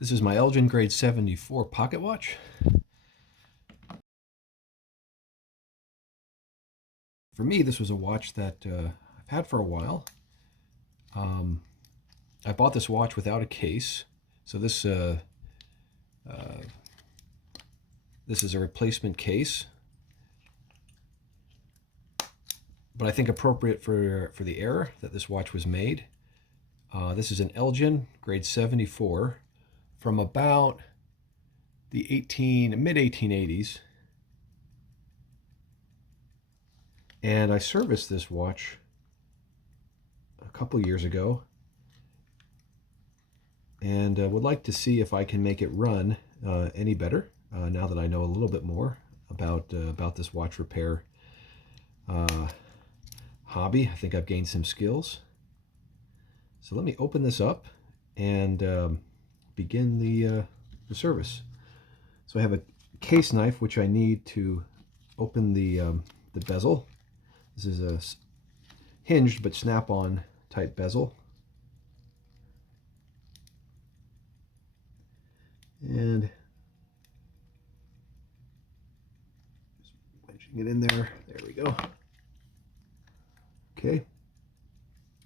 This is my Elgin grade 74 pocket watch. For me, this was a watch that I've had for a while. I bought this watch without a case, so this is a replacement case, but I think appropriate for the era that this watch was made. This is an Elgin grade 74 from about the mid 1880s, and I serviced this watch a couple years ago, and would like to see if I can make it run any better now that I know a little bit more about this watch repair hobby. I think I've gained some skills. So let me open this up and begin the service. So I have a case knife which I need to open the bezel. This is a hinged but snap-on type bezel. And just wedging it in there. There we go. Okay.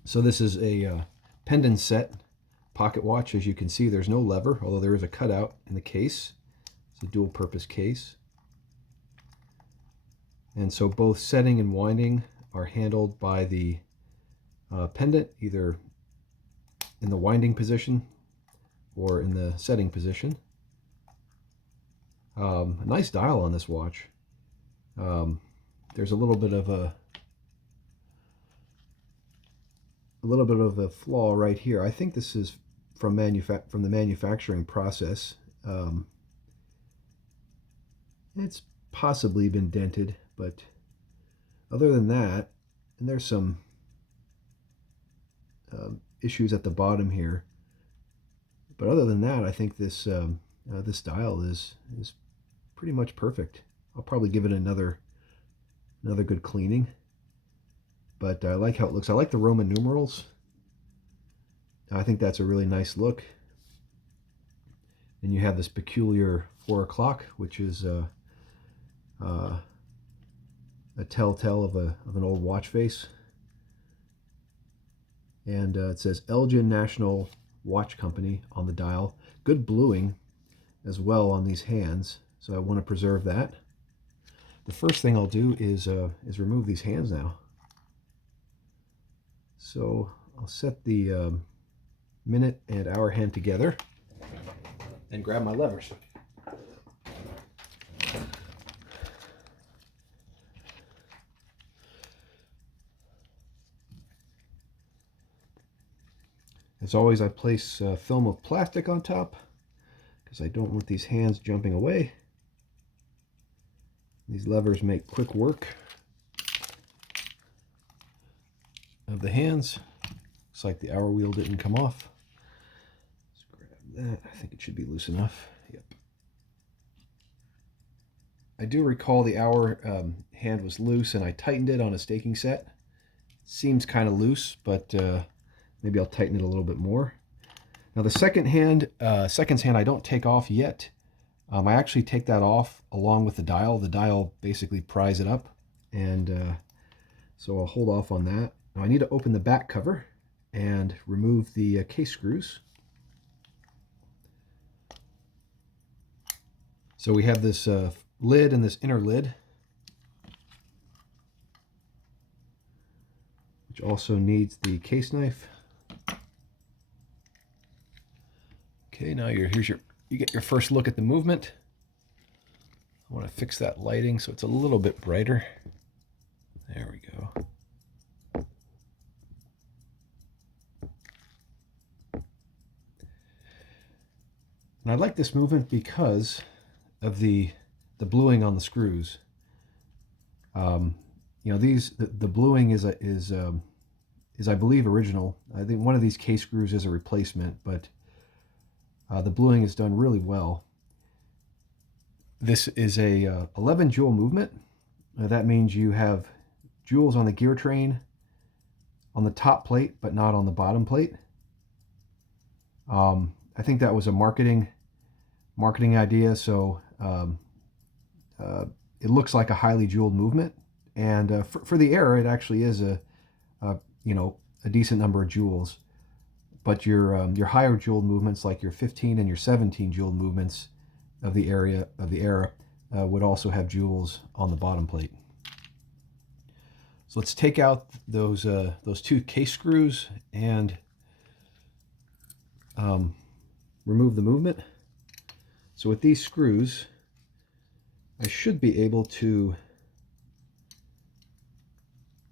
So this is a pendant set pocket watch. As you can see, there's no lever, although there is a cutout in the case. It's a dual purpose case. And so both setting and winding are handled by the pendant, either in the winding position or in the setting position. A nice dial on this watch. There's a little bit of a flaw right here. I think this is from the manufacturing process. It's possibly been dented, but other than that, and there's some issues at the bottom here. But other than that, I think this this dial is pretty much perfect. I'll probably give it another good cleaning. But I like how it looks. I like the Roman numerals. I think that's a really nice look. And you have this peculiar 4 o'clock, which is a telltale of an old watch face. And it says Elgin National Watch Company on the dial. Good bluing as well on these hands, so I want to preserve that. The first thing I'll do is remove these hands now. So I'll set the minute and hour hand together and grab my levers. As always, I place a film of plastic on top because I don't want these hands jumping away. These levers make quick work of the hands. Looks like the hour wheel didn't come off. Let's grab that. I think it should be loose enough. Yep. I do recall the hour hand was loose and I tightened it on a staking set. Seems kind of loose, but maybe I'll tighten it a little bit more. Now the seconds hand I don't take off yet. I actually take that off along with the dial. The dial basically pries it up, and so I'll hold off on that. Now I need to open the back cover and remove the case screws. So we have this lid and this inner lid, which also needs the case knife. Okay, now you get your first look at the movement. I want to fix that lighting so it's a little bit brighter. There we go. And I like this movement because of the bluing on the screws. You know, the bluing is I believe original. I think one of these case screws is a replacement, but the bluing is done really well. This is a 11 jewel movement. That means you have jewels on the gear train on the top plate, but not on the bottom plate. I think that was a marketing idea. So it looks like a highly jeweled movement, and for the era, it actually is a a decent number of jewels. But your higher jeweled movements, like your 15 and your 17 jeweled movements of the era, would also have jewels on the bottom plate. So let's take out those two case screws and remove the movement. So with these screws, I should be able to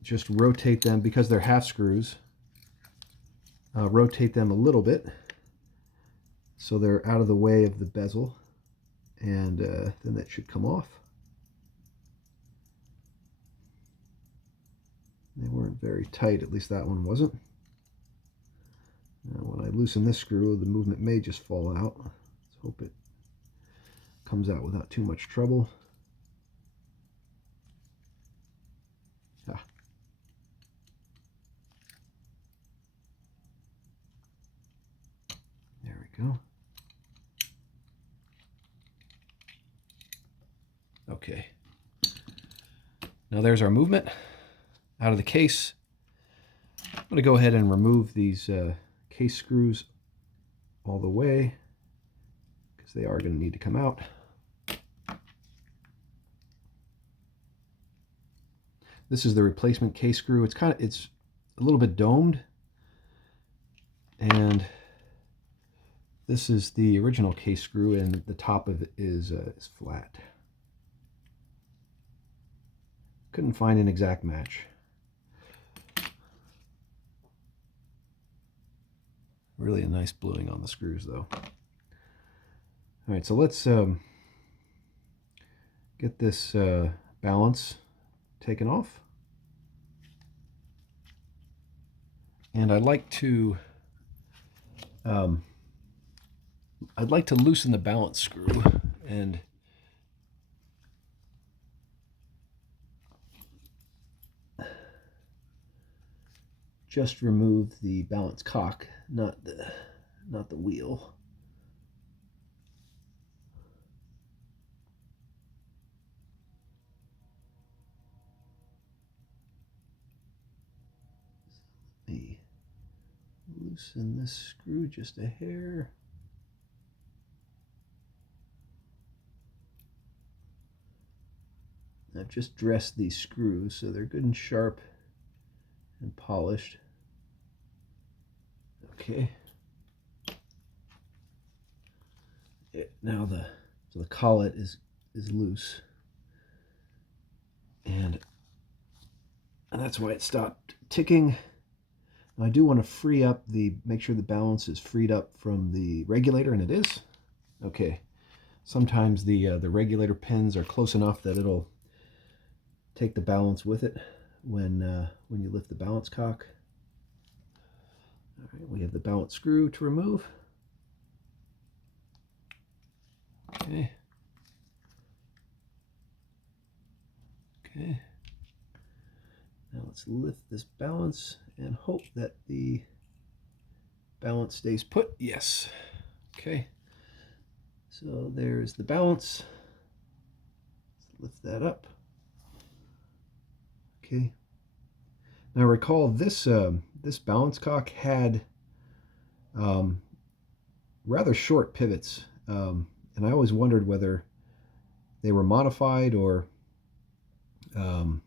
just rotate them, because they're half screws, rotate them a little bit so they're out of the way of the bezel, and then that should come off. They weren't very tight, at least that one wasn't. Now when I loosen this screw, the movement may just fall out. Let's hope it comes out without too much trouble. Ah. There we go. Okay. Now there's our movement out of the case. I'm going to go ahead and remove these case screws all the way, because they are going to need to come out. This is the replacement case screw. It's a little bit domed, and this is the original case screw, and the top of it is flat. Couldn't find an exact match. Really a nice bluing on the screws, though. All right, so let's get this balance taken off. And I'd like to loosen the balance screw and just remove the balance cock, not the wheel. Let me loosen this screw just a hair. I've just dressed these screws so they're good and sharp and polished. Okay. Now the collet is loose, and that's why it stopped ticking. Now I do want to make sure the balance is freed up from the regulator, and it is. Okay. Sometimes the regulator pins are close enough that it'll take the balance with it when you lift the balance cock. All right, we have the balance screw to remove. Okay. Okay. Now let's lift this balance and hope that the balance stays put. Yes. Okay. So there's the balance. Let's lift that up. Okay. Now recall this this balance cock had rather short pivots, and I always wondered whether they were modified or well,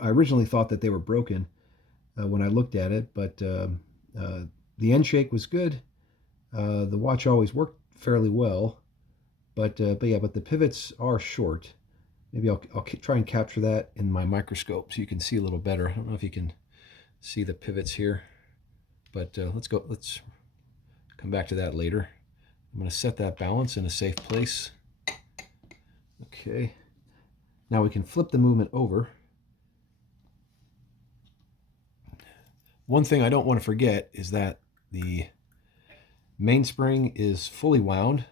I originally thought that they were broken when I looked at it, but the end shake was good. The watch always worked fairly well, but the pivots are short. Maybe I'll try and capture that in my microscope so you can see a little better. I don't know if you can see the pivots here, but let's come back to that later. I'm going to set that balance in a safe place. Okay. Now we can flip the movement over. One thing I don't want to forget is that the mainspring is fully wound,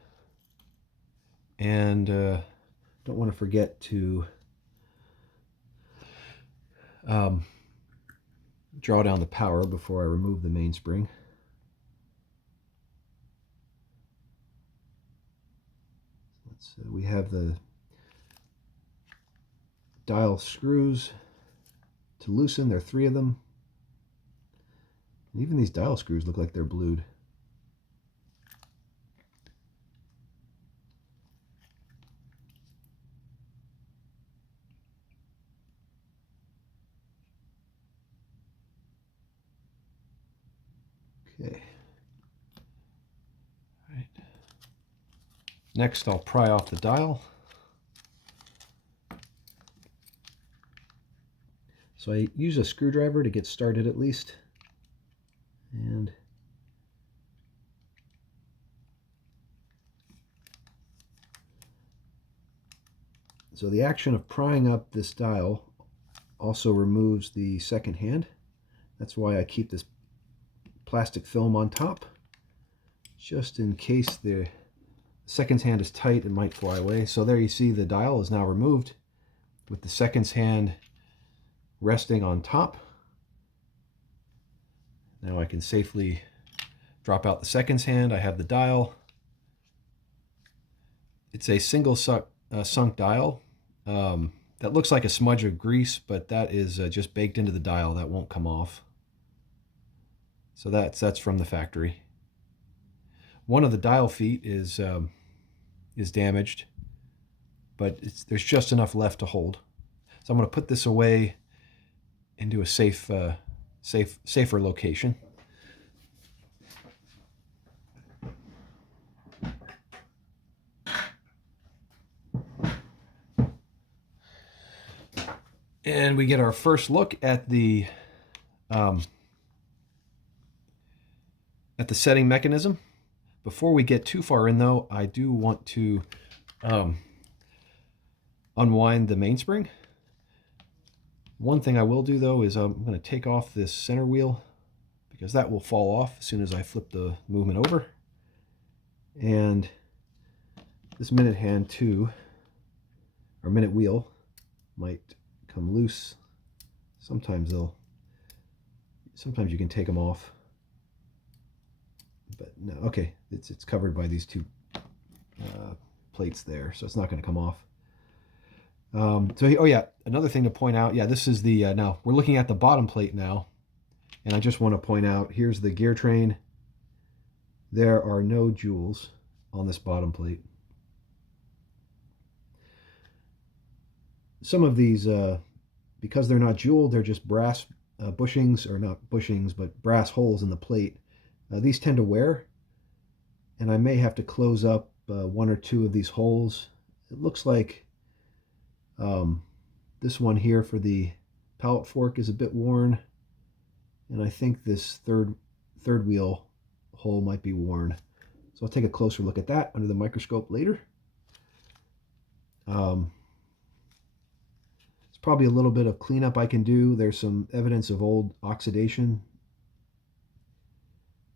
and don't want to forget to draw down the power before I remove the mainspring. So we have the dial screws to loosen. There are 3 of them. And even these dial screws look like they're blued. Okay. All right. Next, I'll pry off the dial. So I use a screwdriver to get started at least. And so the action of prying up this dial also removes the second hand. That's why I keep this plastic film on top, just in case the seconds hand is tight, it might fly away. So there you see the dial is now removed with the seconds hand resting on top. Now I can safely drop out the seconds hand. I have the dial. It's a single sunk dial. That looks like a smudge of grease, but that is just baked into the dial. That won't come off. So that's from the factory. One of the dial feet is damaged, but there's just enough left to hold. So I'm going to put this away into a safer location. And we get our first look at the setting mechanism. Before we get too far in, though, I do want to unwind the mainspring. One thing I will do, though, is I'm going to take off this center wheel, because that will fall off as soon as I flip the movement over. And this minute hand, too, or minute wheel, might come loose. Sometimes you can take them off. But no, okay, it's covered by these 2 plates there, so it's not going to come off. Oh yeah, another thing to point out, yeah, this is the, now we're looking at the bottom plate now, and I just want to point out, here's the gear train. There are no jewels on this bottom plate. Some of these, because they're not jeweled, they're just brass bushings, or not bushings, but brass holes in the plate. These tend to wear, and I may have to close up 1 or 2 of these holes. It looks like this one here for the pallet fork is a bit worn, and I think this third wheel hole might be worn. So I'll take a closer look at that under the microscope later. It's probably a little bit of cleanup I can do. There's some evidence of old oxidation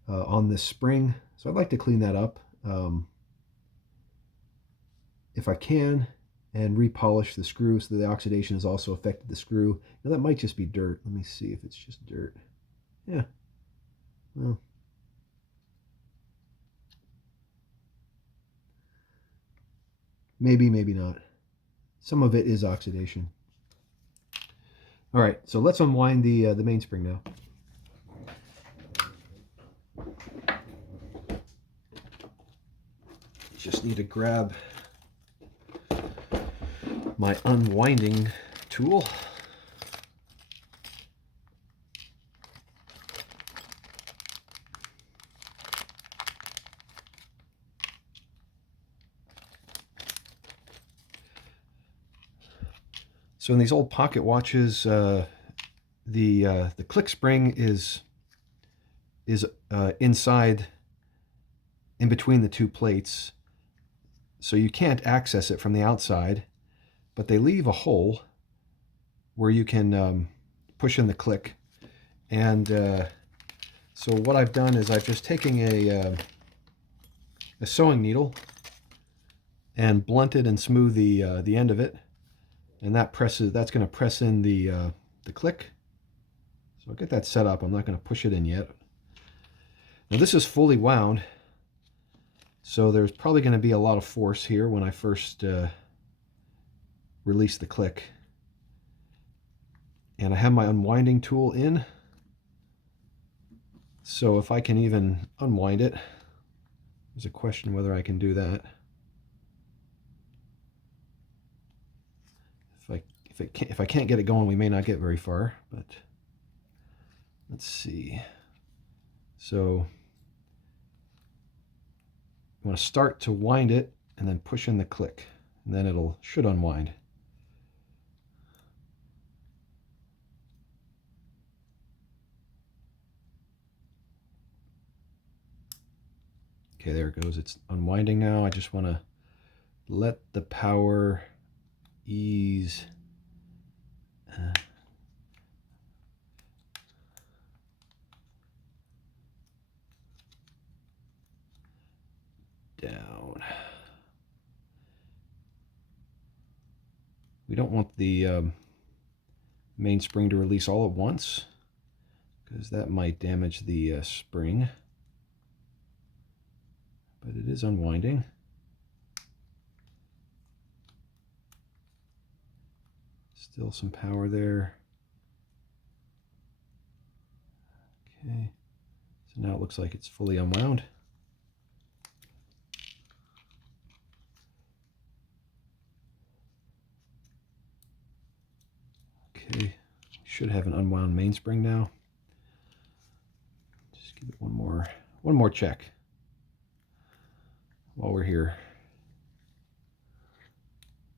on this spring, so I'd like to clean that up if I can, and repolish the screw so the oxidation has also affected the screw. Now that might just be dirt. Let me see if it's just dirt. Yeah, well, maybe not. Some of it is oxidation. All right, so let's unwind the mainspring now. Just need to grab my unwinding tool. So in these old pocket watches, the click spring is inside, in between the 2 plates, so you can't access it from the outside, but they leave a hole where you can push in the click. And so what I've done is I've just taken a sewing needle and blunted and smooth the end of it, and that's going to press in the click. So I'll get that set up. I'm not going to push it in yet. Now this is fully wound, So there's probably going to be a lot of force here when I first release the click. And I have my unwinding tool in. So if I can even unwind it, there's a question whether I can do that. If I can't get it going, we may not get very far, but let's see. So you want to start to wind it and then push in the click, and then should unwind. Okay, there it goes. It's unwinding now. I just want to let the power ease. Down. We don't want the mainspring to release all at once, because that might damage the spring. But it is unwinding. Still some power there. Okay, so now it looks like it's fully unwound. Okay, should have an unwound mainspring now. Just give it one more check while we're here.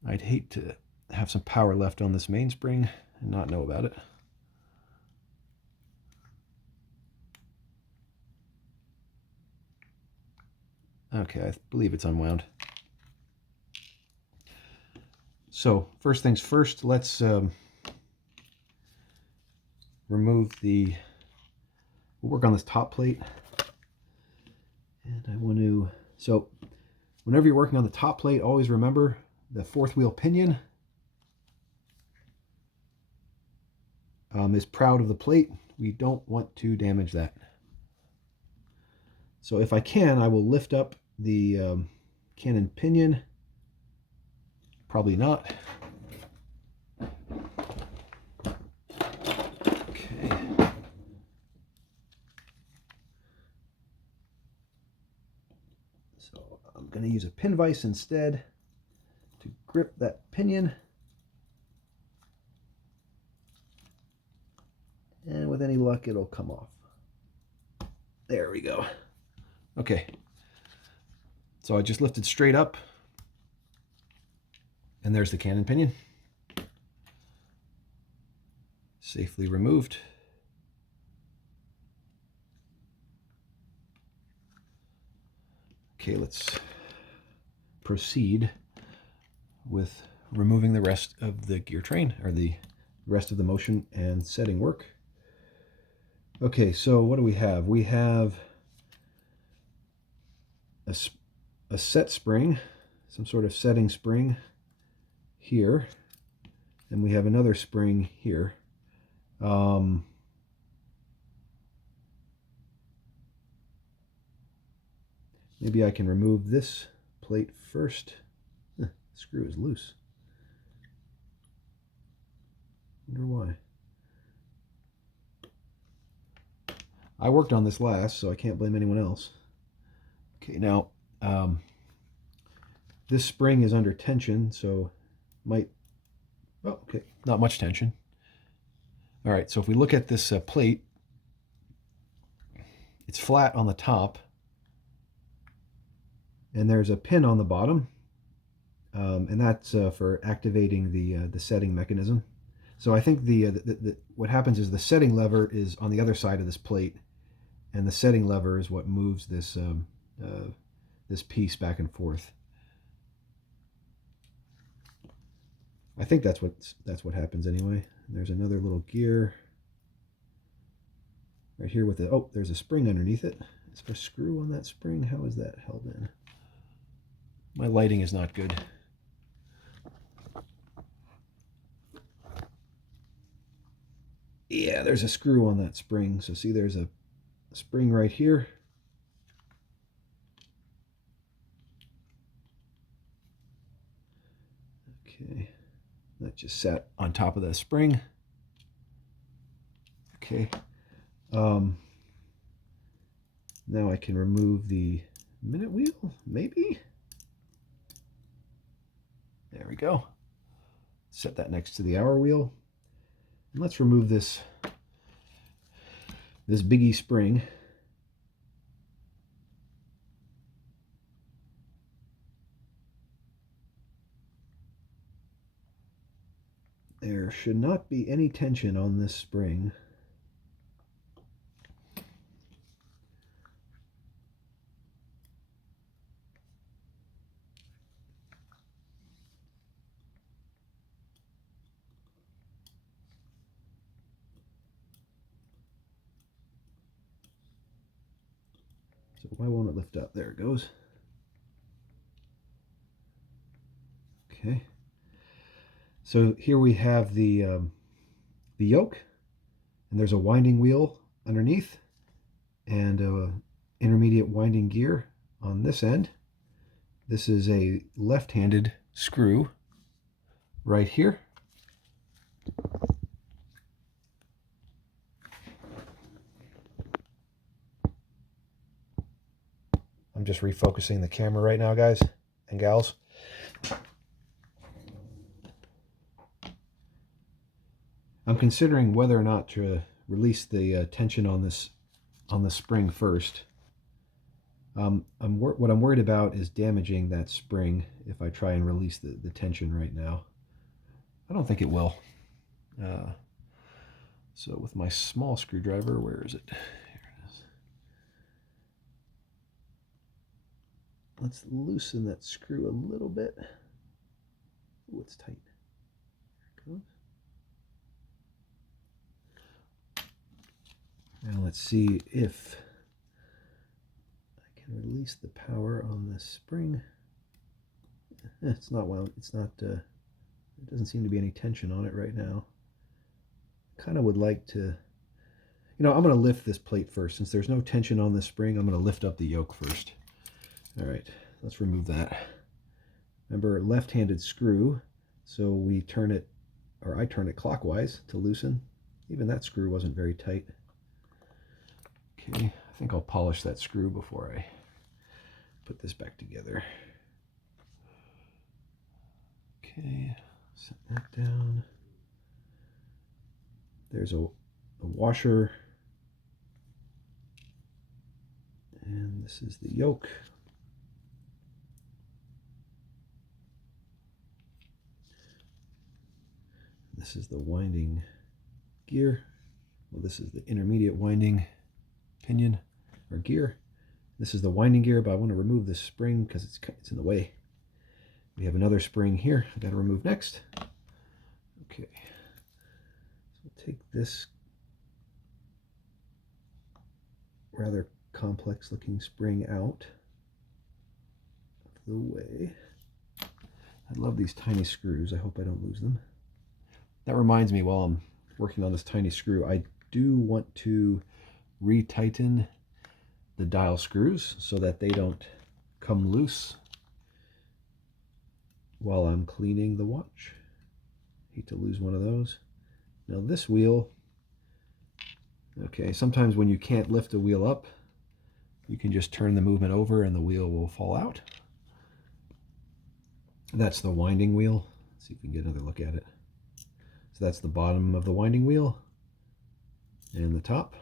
I'd hate to have some power left on this mainspring and not know about it. Okay, I believe it's unwound. So first things first, let's remove we'll work on this top plate. And I want to, so whenever you're working on the top plate, always remember the fourth wheel pinion is proud of the plate. We don't want to damage that. So if I can, I will lift up the cannon pinion. Probably not. Okay. So I'm going to use a pin vise instead to grip that pinion. And with any luck, it'll come off. There we go. Okay. So I just lifted straight up. And there's the cannon pinion. Safely removed. Okay, let's proceed with removing the rest of the gear train, or the rest of the motion and setting work. Okay, so what do we have? We have a set spring, some sort of setting spring here, and we have another spring here. Maybe I can remove this plate first. The screw is loose. Wonder why. I worked on this last, so I can't blame anyone else. Okay, now this spring is under tension, so might, oh, okay, not much tension. All right, so if we look at this plate, it's flat on the top, and there's a pin on the bottom, and that's for activating the setting mechanism. So I think what happens is the setting lever is on the other side of this plate, and the setting lever is what moves this this piece back and forth. I think that's what happens anyway. And there's another little gear right here with oh, there's a spring underneath it. Is there a screw on that spring? How is that held in? My lighting is not good. Yeah, there's a screw on that spring. So see, there's a spring right here. Okay, that just sat on top of the spring. Okay, now I can remove the minute wheel, maybe? There we go. Set that next to the hour wheel. And let's remove this biggie spring. There should not be any tension on this spring. So why won't it lift up? There it goes. Okay. So here we have the yoke, and there's a winding wheel underneath, and an intermediate winding gear on this end. This is a left-handed screw right here. I'm just refocusing the camera right now, guys and gals. I'm considering whether or not to release the tension on this spring first. What I'm worried about is damaging that spring if I try and release the tension right now. I don't think it will. So with my small screwdriver, where is it? Here it is. Let's loosen that screw a little bit. Oh, it's tight. There it goes. Now let's see if I can release the power on this spring. It's not wound. It's not. There doesn't seem to be any tension on it right now. Kind of would like to. I'm going to lift this plate first. Since there's no tension on this spring, I'm going to lift up the yoke first. All right, let's remove that. Remember, left-handed screw, so we turn it, or I turn it clockwise to loosen. Even that screw wasn't very tight. Okay, I think I'll polish that screw before I put this back together. Okay, set that down. There's a washer, and this is the yoke. This is the winding gear. Well, this is the intermediate winding pinion or gear. This is the winding gear, but I want to remove this spring because it's in the way. We have another spring here I got to remove next. Okay, so take this rather complex looking spring out of the way. I love these tiny screws. I hope I don't lose them. That reminds me, while I'm working on this tiny screw, I do want to retighten the dial screws so that they don't come loose while I'm cleaning the watch. Hate to lose one of those. Now this wheel, okay, sometimes when you can't lift a wheel up, you can just turn the movement over and the wheel will fall out. That's the winding wheel. Let's see if we can get another look at it. So that's the bottom of the winding wheel and the top.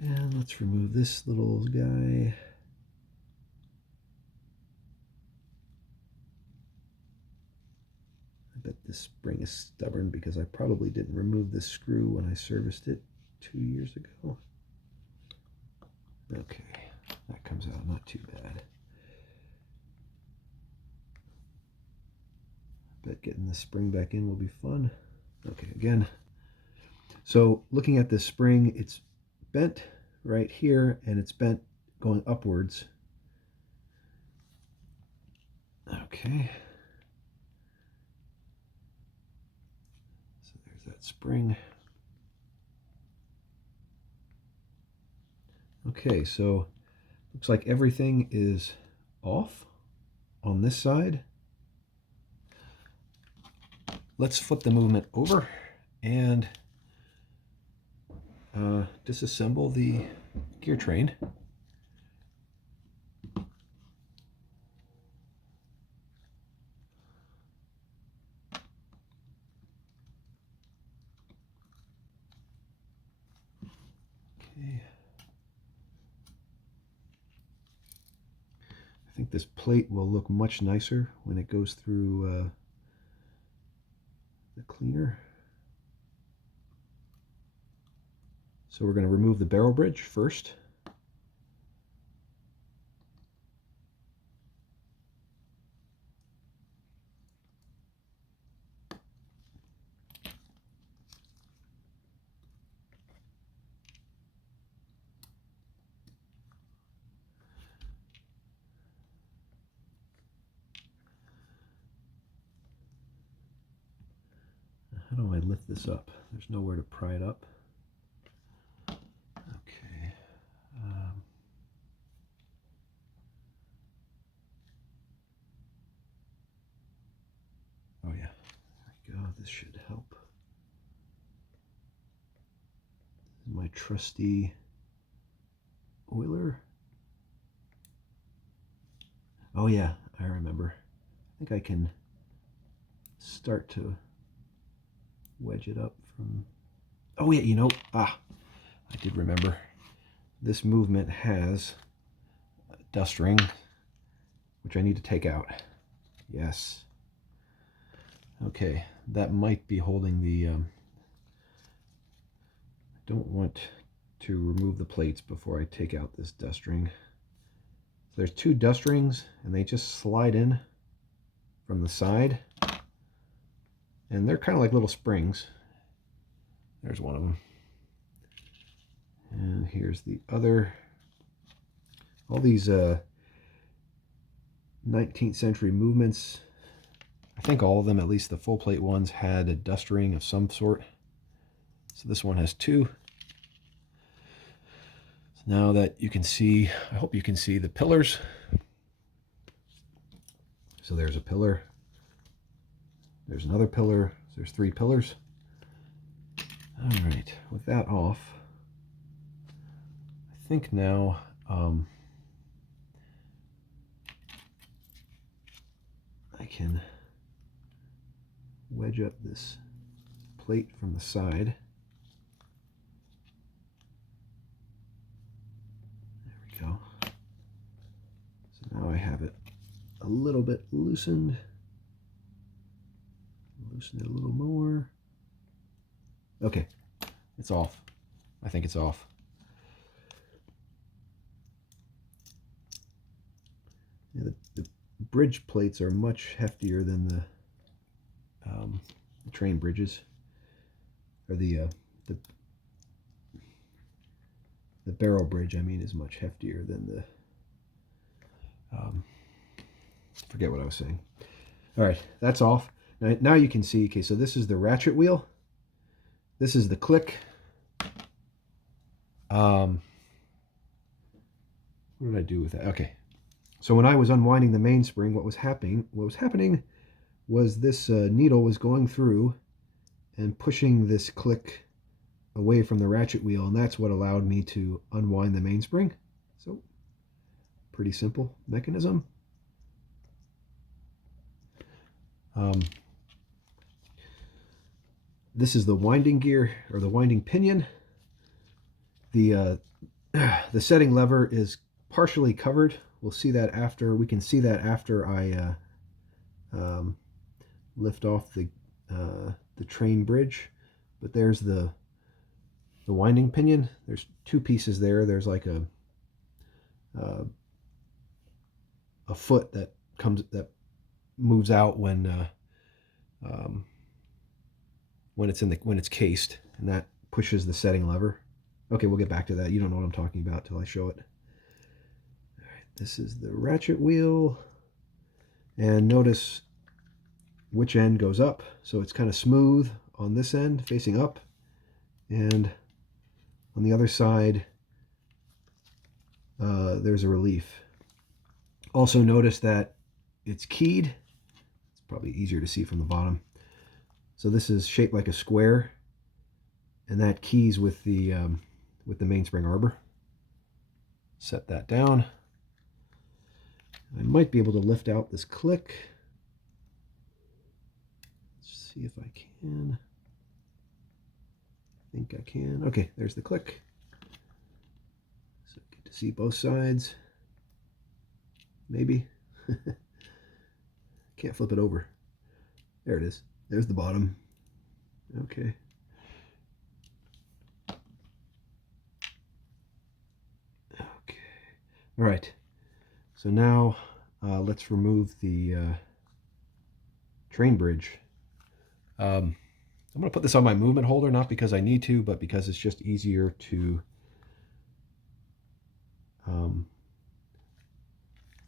And let's remove this little guy. I bet this spring is stubborn because I probably didn't remove this screw when I serviced it 2 years ago. Okay, that comes out not too bad. I bet getting the spring back in will be fun. Okay, again. So looking at this spring, it's bent right here and it's bent going upwards. Okay. So there's that spring. Okay, so looks like everything is off on this side. Let's flip the movement over and disassemble the gear train. Okay. I think this plate will look much nicer when it goes through the cleaner. So we're going to remove the barrel bridge first. How do I lift this up? There's nowhere to pry it up. Okay. Oh yeah, there we go. This should help. My trusty oiler. Oh yeah, I remember. I think I can start to wedge it up from... Oh yeah, you know, I did remember. This movement has a dust ring, which I need to take out. Yes. Okay, that might be holding the... I don't want to remove the plates before I take out this dust ring. So there's two dust rings, and they just slide in from the side. And they're kind of like little springs. There's one of them. And here's the other. All these 19th century movements, I think all of them, at least the full plate ones, had a dust ring of some sort. So this one has two. So now that you can see, I hope you can see the pillars. So there's a pillar. There's another pillar. There's three pillars. All right, with that off, I think now I can wedge up this plate from the side. There we go. So now I have it a little bit loosened. Loosen it a little more. Okay, it's off. I think it's off. Yeah, the bridge plates are much heftier than the train bridges, or the barrel bridge. I mean, is much heftier than the. Forget what I was saying. All right, that's off. Now you can see. Okay, so this is the ratchet wheel. This is the click. What did I do with that? Okay. So when I was unwinding the mainspring, what was happening was this needle was going through and pushing this click away from the ratchet wheel, and that's what allowed me to unwind the mainspring. So pretty simple mechanism. This is the winding gear, or the winding pinion. The setting lever is partially covered. We'll see that after. We can see that after I lift off the train bridge. But there's the winding pinion. There's two pieces there. There's like a foot that moves out when it's cased, and that pushes the setting lever. Okay, we'll get back to that. You don't know what I'm talking about till I show it. All right, this is the ratchet wheel, and notice which end goes up. So it's kind of smooth on this end, facing up, and on the other side, there's a relief. Also notice that it's keyed. It's probably easier to see from the bottom. So this is shaped like a square, and that keys with the mainspring arbor. Set that down. I might be able to lift out this click. Let's see if I can. I think I can. Okay, there's the click. So I get to see both sides. Maybe. Can't flip it over. There it is. There's the bottom. Okay. Okay. All right. So now let's remove the train bridge. I'm going to put this on my movement holder, not because I need to, but because it's just easier to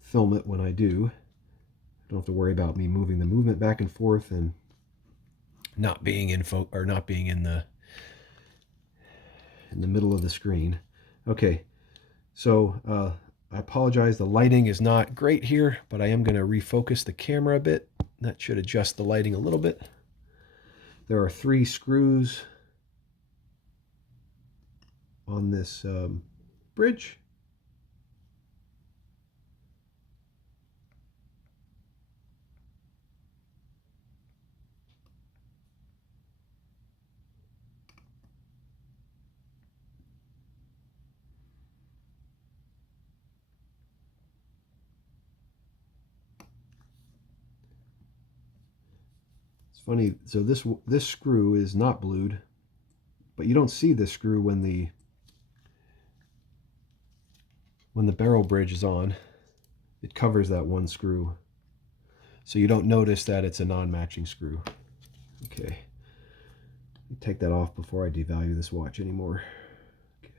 film it when I do. I don't have to worry about me moving the movement back and forth and not being in the middle of the screen. Okay, so I apologize. The lighting is not great here, but I am going to refocus the camera a bit. That should adjust the lighting a little bit. There are 3 screws on this bridge. It's funny, so this screw is not blued, but you don't see this screw when the barrel bridge is on. It covers that one screw, so you don't notice that it's a non-matching screw. Okay, let me take that off before I devalue this watch anymore. Okay.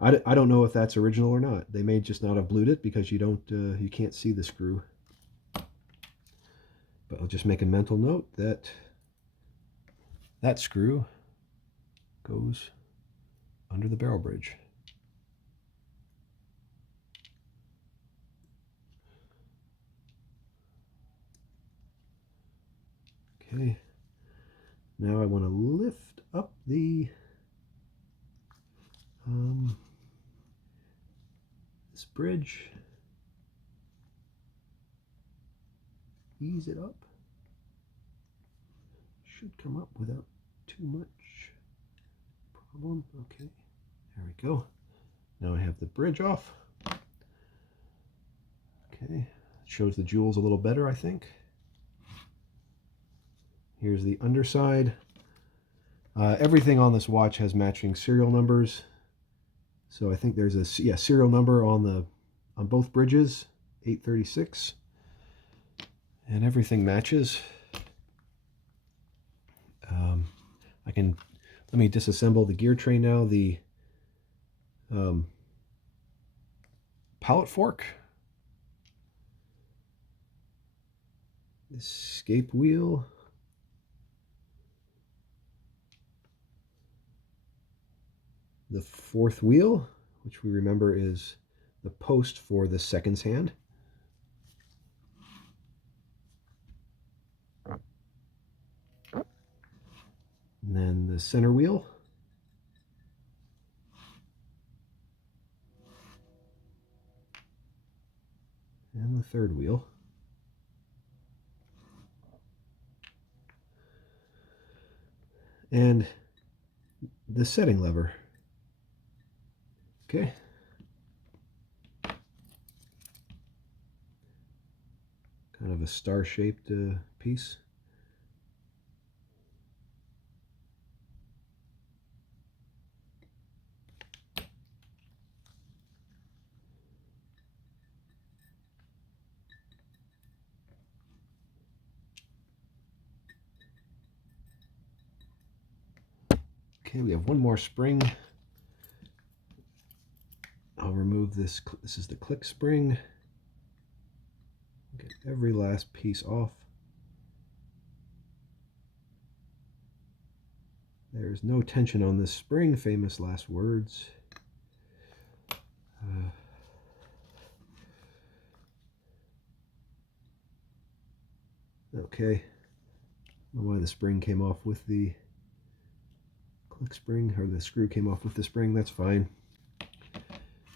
I don't know if that's original or not. They may just not have blued it because you can't see the screw. But I'll just make a mental note that that screw goes under the barrel bridge. Okay, now I want to lift up the this bridge, ease it up. Should come up without too much problem. Okay, there we go. Now I have the bridge off. Okay, it shows the jewels a little better, I think. Here's the underside. Everything on this watch has matching serial numbers. So I think there's a serial number on both bridges, 836, and everything matches. Let me disassemble the gear train now. The pallet fork, the escape wheel, the 4th wheel, which we remember is the post for the seconds hand. And then the center wheel. And the 3rd wheel. And the setting lever. Okay. Kind of a star-shaped piece. Okay, we have one more spring. I'll remove this. This is the click spring. Get every last piece off. There's no tension on this spring, famous last words. okay. I don't know why the spring came off with the click spring, or the screw came off with the spring. That's fine.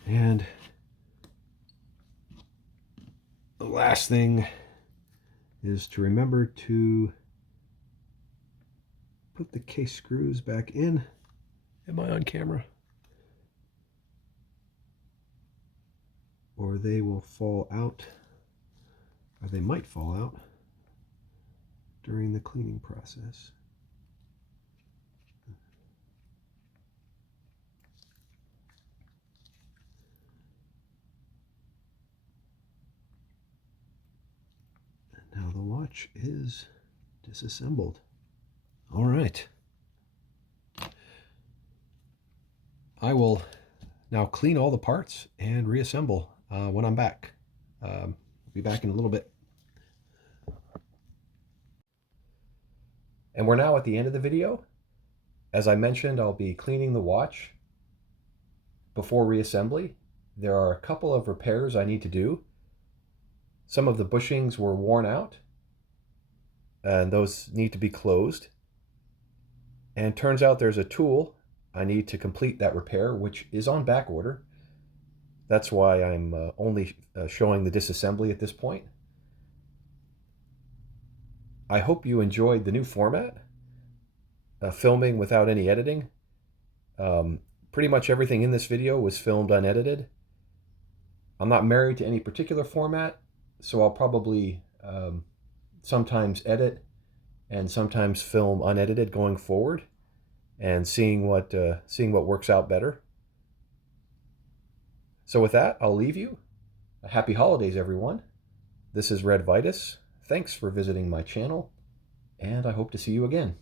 And the last thing is to remember to put the case screws back in. Am I on camera? Or they will fall out, or they might fall out during the cleaning process. And now the watch is disassembled. All right. I will now clean all the parts and reassemble when I'm back. I'll be back in a little bit. And we're now at the end of the video. As I mentioned, I'll be cleaning the watch before reassembly. There are a couple of repairs I need to do. Some of the bushings were worn out, and those need to be closed. And turns out there's a tool I need to complete that repair, which is on back order. That's why I'm only showing the disassembly at this point. I hope you enjoyed the new format, filming without any editing. Pretty much everything in this video was filmed unedited. I'm not married to any particular format, so I'll probably sometimes edit and sometimes film unedited going forward, and seeing what works out better. So with that, I'll leave you. Happy holidays, everyone. This is Red Vitus. Thanks for visiting my channel, and I hope to see you again.